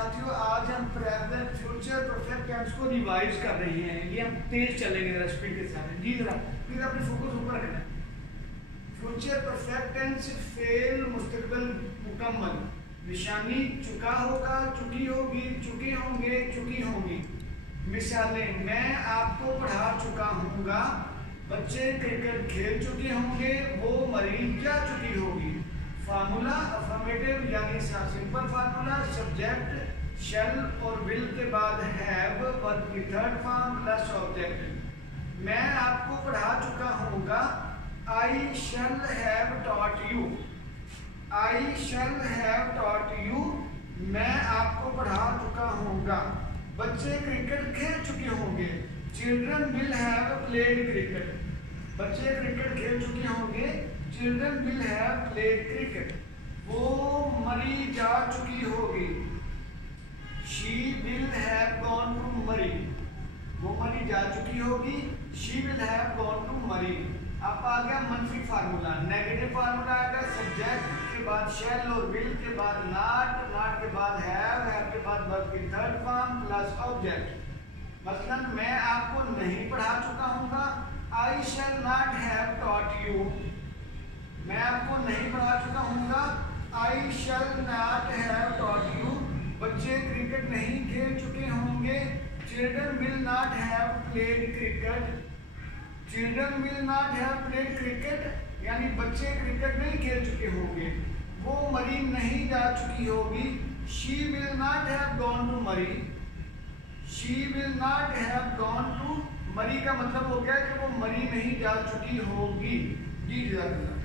साथियों आज हम प्रेजेंट फ्यूचर परफेक्ट टेंस को रिवाइज कर रहे हैं। ये हम तेज चलेंगे जरा स्पीड के साथ। जी जरा फिर अपने फोकस ऊपर रखना है। फ्यूचर परफेक्ट टेंस फेल मुस्तकबिल मुकम्मल। निशानी चुका होगा, चुकी होगी, चुके होंगे, चुकी होंगी। मिसालें मैं आपको पढ़ा चुका हूँगा, बच्चे क्रिकेट खेल चुके होंगे, वो मरीज जा चुकी होगी। फार्मूला अफर्मेटिव यानी सिंपल फार्मूला सब्जेक्ट शैल और विल के बाद हैव वर्ब की थर्ड फॉर्म प्लस ऑब्जेक्ट। मैं आपको पढ़ा चुका हूँगा, I shall have taught you. I shall have taught you, मैं आपको पढ़ा चुका हूँगा। बच्चे क्रिकेट खेल चुके होंगे, children will have played cricket. बच्चे क्रिकेट खेल चुके होंगे, children will have played cricket. वो मरी जा चुकी होगी, she will have gone to Murree. वो मरी जा चुकी होगी, she will have gone to Murree. अब आ गया मनफी फार्मूला। नेगेटिव फार्मूला आएगा सब्जेक्ट के बाद शैल और विल के बाद नॉट, नॉट के बाद हैव के बाद वर्ब की थर्ड फॉर्म प्लस ऑब्जेक्ट। मसलन मैं आपको नहीं पढ़ा चुका हूँगा, I shall not have taught you. मैं आपको नहीं पढ़ा चुका हूँगा, I shall not have taught you. बच्चे क्रिकेट नहीं खेल चुके होंगे, children will not have played cricket. Children will not have played cricket यानी बच्चे क्रिकेट नहीं खेल चुके होंगे। वो मरी नहीं जा चुकी होगी, she will not have gone to Murree. She will not have gone to Murree का मतलब हो गया कि वो मरी नहीं जा चुकी होगी। जी जरा